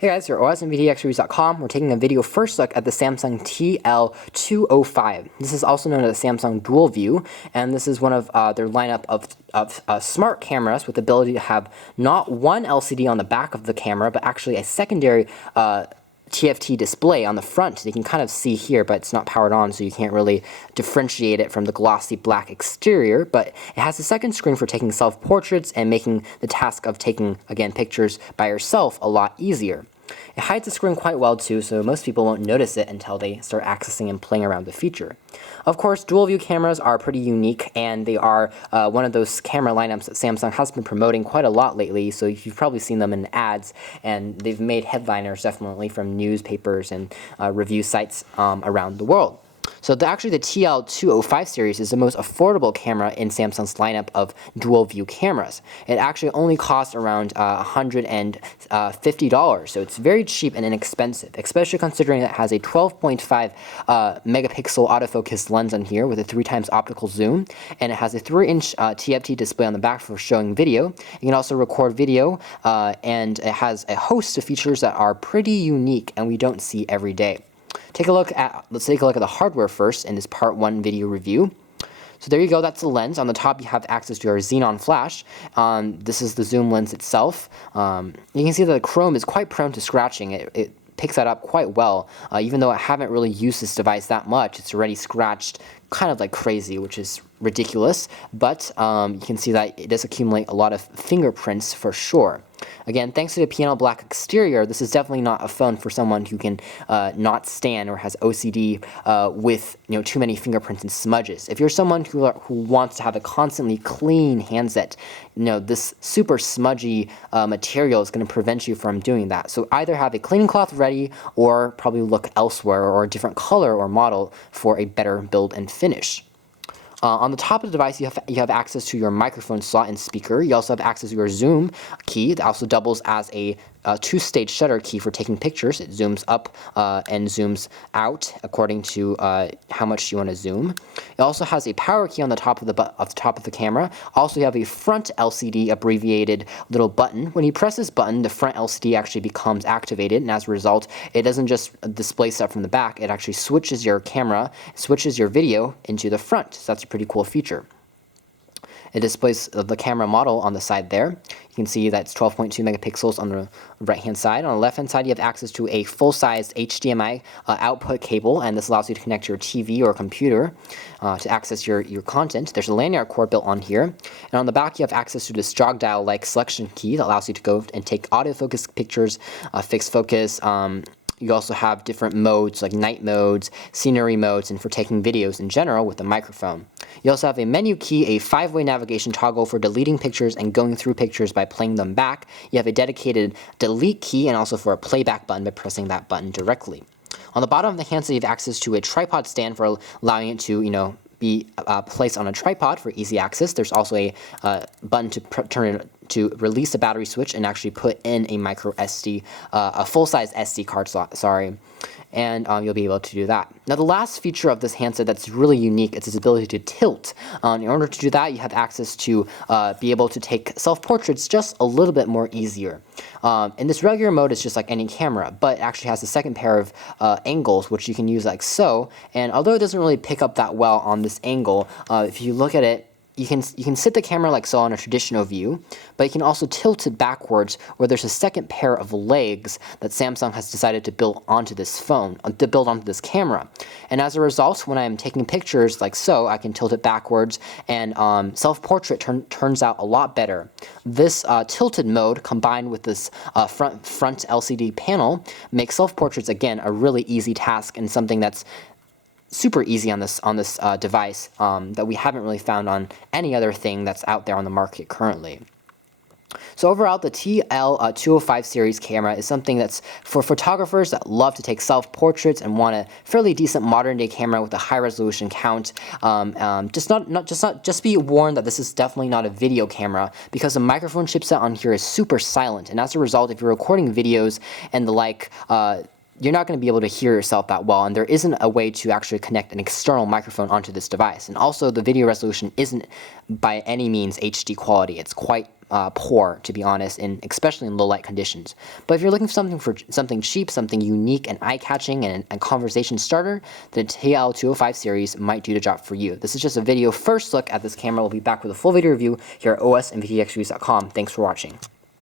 Hey guys, you're OSMVDXReviews.com. We're taking a video first look at the Samsung TL205. This is also known as the Samsung Dual View, and this is one of their lineup of smart cameras with the ability to have not one LCD on the back of the camera, but actually a secondary TFT display on the front. You can kind of see here, but it's not powered on, so you can't really differentiate it from the glossy black exterior. But it has a second screen for taking self-portraits and making the task of taking, again, pictures by yourself a lot easier. It hides the screen quite well too, so most people won't notice it until they start accessing and playing around the feature. Of course, dual view cameras are pretty unique, and they are one of those camera lineups that Samsung has been promoting quite a lot lately, so you've probably seen them in ads, and they've made headliners definitely from newspapers and review sites around the world. So actually the TL205 series is the most affordable camera in Samsung's lineup of dual view cameras. It actually only costs around $150, so it's very cheap and inexpensive, especially considering it has a 12.5 megapixel autofocus lens on here with a 3x optical zoom, and it has a 3-inch TFT display on the back for showing video. You can also record video, and it has a host of features that are pretty unique and we don't see every day. Let's take a look at the hardware first in this part 1 video review. So there you go, that's the lens. On the top you have access to your Xenon flash. This is the zoom lens itself. You can see that the chrome is quite prone to scratching. It picks that up quite well. Even though I haven't really used this device that much, it's already scratched kind of like crazy, which is ridiculous. But you can see that it does accumulate a lot of fingerprints for sure. Again, thanks to the piano black exterior, this is definitely not a phone for someone who can not stand or has OCD with too many fingerprints and smudges. If you're someone who wants to have a constantly clean handset, this super smudgy material is going to prevent you from doing that. So either have a cleaning cloth ready or probably look elsewhere or a different color or model for a better build and finish. On the top of the device, you have access to your microphone slot and speaker. You also have access to your zoom key that also doubles as a 2-stage shutter key for taking pictures. It zooms up and zooms out according to how much you want to zoom. It also has a power key on the top of the camera. Also, you have a front LCD abbreviated little button. When you press this button, the front LCD actually becomes activated, and as a result, it doesn't just display stuff from the back. It actually switches your camera, switches your video into the front. So that's a pretty cool feature. It displays the camera model on the side there. You can see that it's 12.2 megapixels on the right-hand side. On the left-hand side, you have access to a full-size HDMI output cable, and this allows you to connect your TV or computer to access your content. There's a lanyard cord built on here. And on the back, you have access to this jog dial-like selection key that allows you to go and take autofocus pictures, fixed focus. You also have different modes like night modes, scenery modes, and for taking videos in general with the microphone. You also have a menu key, a 5-way navigation toggle for deleting pictures and going through pictures by playing them back. You have a dedicated delete key and also for a playback button by pressing that button directly. On the bottom of the handset, you have access to a tripod stand for allowing it to, be placed on a tripod for easy access. There's also a button to release the battery switch and actually put in a micro SD, a full-size SD card slot, and you'll be able to do that. Now the last feature of this handset that's really unique is its ability to tilt. In order to do that, you have access to be able to take self-portraits just a little bit more easier. In this regular mode, it's just like any camera, but it actually has a second pair of angles, which you can use like so, and although it doesn't really pick up that well on this angle, if you look at it, you can sit the camera like so on a traditional view, but you can also tilt it backwards where there's a second pair of legs that Samsung has decided to build onto this phone, to build onto this camera. And as a result, when I'm taking pictures like so, I can tilt it backwards, and self-portrait turns out a lot better. This tilted mode combined with this front LCD panel makes self-portraits again a really easy task and something that's super easy on this device that we haven't really found on any other thing that's out there on the market currently. So overall, the TL205 series camera is something that's for photographers that love to take self-portraits and want a fairly decent modern-day camera with a high-resolution count. Just be warned that this is definitely not a video camera because the microphone chipset on here is super silent, and as a result, if you're recording videos and the like, you're not going to be able to hear yourself that well, and there isn't a way to actually connect an external microphone onto this device. And also, the video resolution isn't by any means HD quality. It's quite poor, to be honest, especially in low light conditions. But if you're looking for something cheap, something unique and eye-catching and conversation starter, the TL205 series might do the job for you. This is just a video first look at this camera. We'll be back with a full video review here at osandvtxreviews.com. Thanks for watching.